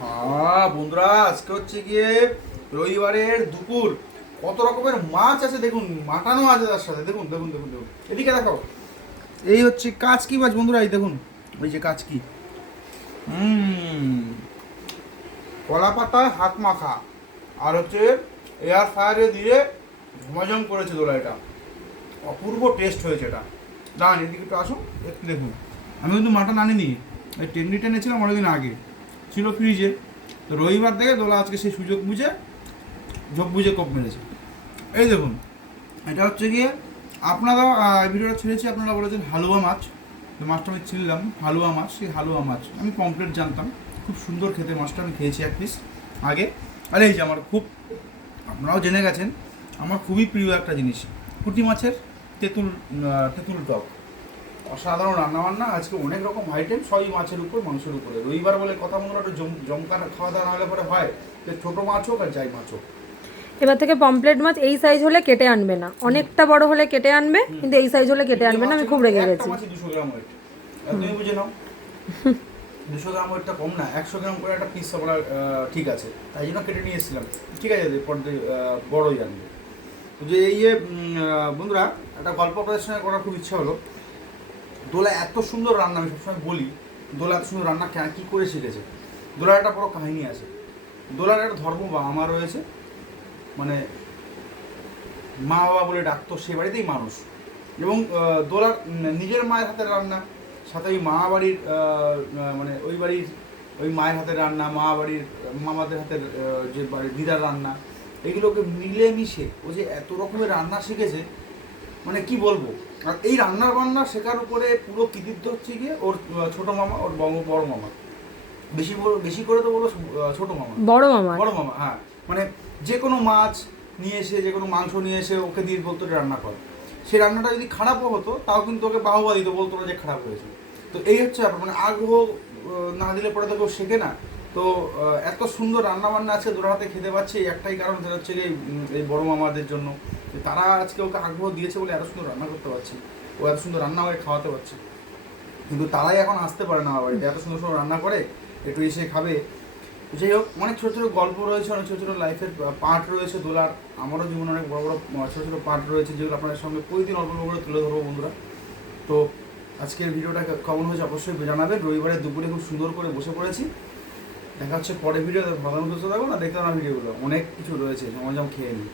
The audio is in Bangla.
হ্যাঁ বন্ধুরা, আজকে হচ্ছে গিয়ে রবিবারের দুপুর। কত রকমের মাছ আছে দেখুন, মাটানো আছে তার সাথে। দেখুন দেখুন দেখুন দেখুন, এদিকে দেখাও। এই হচ্ছে কাচকি মাছ বন্ধুরা, এই দেখুন, ওই যে কাচকি। হুম, কলা পাতা হাত মাখা, আর হচ্ছে এয়ার ফ্রায়ারে দিয়ে ঝমাঝম করেছে দোলা। এটা অপূর্ব টেস্ট হয়েছে এটা। দাঁড়ান এদিকে একটু আসুন, একটু দেখুন। আমি কিন্তু মাটন আনিনি, এই টেন্ডিটা এনেছিলাম অনেকদিন আগে, ছিল ফ্রিজে। তো রবিবার থেকে দোলা আজকে সেই সুযোগ বুঝে ঝোপ বুঝে কোপ মেরেছে। এই দেখুন, এটা হচ্ছে গিয়ে আপনারা ভিডিওটা ছেড়েছি, আপনারা বলেছেন হালুয়া মাছ। তো মাছটা আমি ছিনলাম, হালুয়া মাছ। সেই হালুয়া মাছ আমি কমপ্লিট জানতাম, খুব সুন্দর খেতে মাছটা। আমি খেয়েছি এক পিস আগে। আর এই যে আমার খুব, আপনারাও জেনে গেছেন, আমার খুবই প্রিয় একটা জিনিস, পুঁটি মাছের তেঁতুল, তেঁতুল টক। অসাধারণ রান্নাবান্না আজকে, অনেক রকম আইটেম, সবই মাছের উপর, মাংসের উপরে। রবিবার বলে কথা, মনে একটু জমকার খাওয়া দাওয়া না হলে পরে হয়। যে ছোটো মাছ হোক আর যাই মাছ হোক। এবার থেকে পমপ্লেট মাছ এই সাইজ হলে কেটে আনবে না, অনেকটা বড় হলে কেটে আনবে, কিন্তু এই সাইজ হলে কেটে আনবে না। আমি খুব রেগে একটা গেছি। মাছই 200 গ্রাম ওয়েট, তুমি বুঝে নাও। 200 গ্রাম ওয়েটটা কম না, 100 গ্রাম করে একটা পিস আমরা ঠিক আছে, তাই জন্য কেটে নিয়ে এসেছিলাম। ঠিক আছে, পরে বড়ই আনবে। যে এই যে বন্ধুরা, একটা গল্প আপনাদের সঙ্গে করার খুব ইচ্ছা হলো। দোলা এত সুন্দর রান্না, আমি সবসময় বলি, দোলা এত সুন্দর রান্না কী করে শিখেছে। দোলার একটা বড় কাহিনী আছে। দোলার একটা ধর্ম বা মা রয়েছে, মানে মা বাবা বলে ডাকতো, সে বাড়িতেই মানুষ। এবং দোলার নিজের মায়ের হাতের রান্না, সাথে ওই মা বাড়ির মানে ওই বাড়ির ওই মায়ের হাতের রান্না, মা বাড়ির মামাদের হাতের যে বাড়ির দিদার রান্না, এগুলোকে মিলেমিশে ও যে এত রকমের রান্না শিখেছে, মানে কি বলবো। আর এই রান্নার বান্না শেখার উপরে পুরো কৃতিত্ব হচ্ছে গিয়ে ওর ছোটো মামা, ওর বড় মামা। বেশি করে তো বলো ছোটো মামা, বড় মামা। হ্যাঁ, মানে যে কোনো মাছ নিয়ে এসে, যে কোনো মাংস নিয়ে এসে ওকে দিয়ে বলতো যে রান্না কর। সেই রান্নাটা যদি খারাপও হতো, তাও কিন্তু ওকে বাহবা দিত, বলতো না যে খারাপ হয়েছে। তো এই হচ্ছে ব্যাপার, মানে আগ্রহ না দিলে পরে তো কেউ শেখে না। তো এত সুন্দর রান্না বান্না আছে দোলার হাতে খেতে পাচ্ছি, একটাই কারণ, সেটা হচ্ছে কি এই বড় মামাদের জন্য। তারা আজকে ওকে আগ্রহ দিয়েছে বলে এত সুন্দর রান্না করতে পারছি, ও এত সুন্দর রান্না করে খাওয়াতে পারছে। কিন্তু তারাই এখন আসতে পারে না আমার বাড়িতে, এত সুন্দর সুন্দর রান্না করে, একটু এসে খাবে। যাই হোক, অনেক ছোটো ছোটো গল্প রয়েছে, অনেক ছোটো ছোটো লাইফের পার্ট রয়েছে দোলার। আমারও জীবনে অনেক বড় বড় ছোটো ছোটো পার্ট রয়েছে, যেগুলো আপনাদের সঙ্গে প্রতিদিন অল্প অল্প করে তুলে ধরবো বন্ধুরা। তো আজকের ভিডিওটা কেমন হয়েছে অবশ্যই জানাবেন। রবিবারের দুপুরে খুব সুন্দর করে বসে পড়েছি। দেখা হচ্ছে পরে ভিডিও, ভালো মতো থাকবো না, দেখতে না ভিডিওগুলো, অনেক কিছু রয়েছে, সমাজম খেয়ে নিই।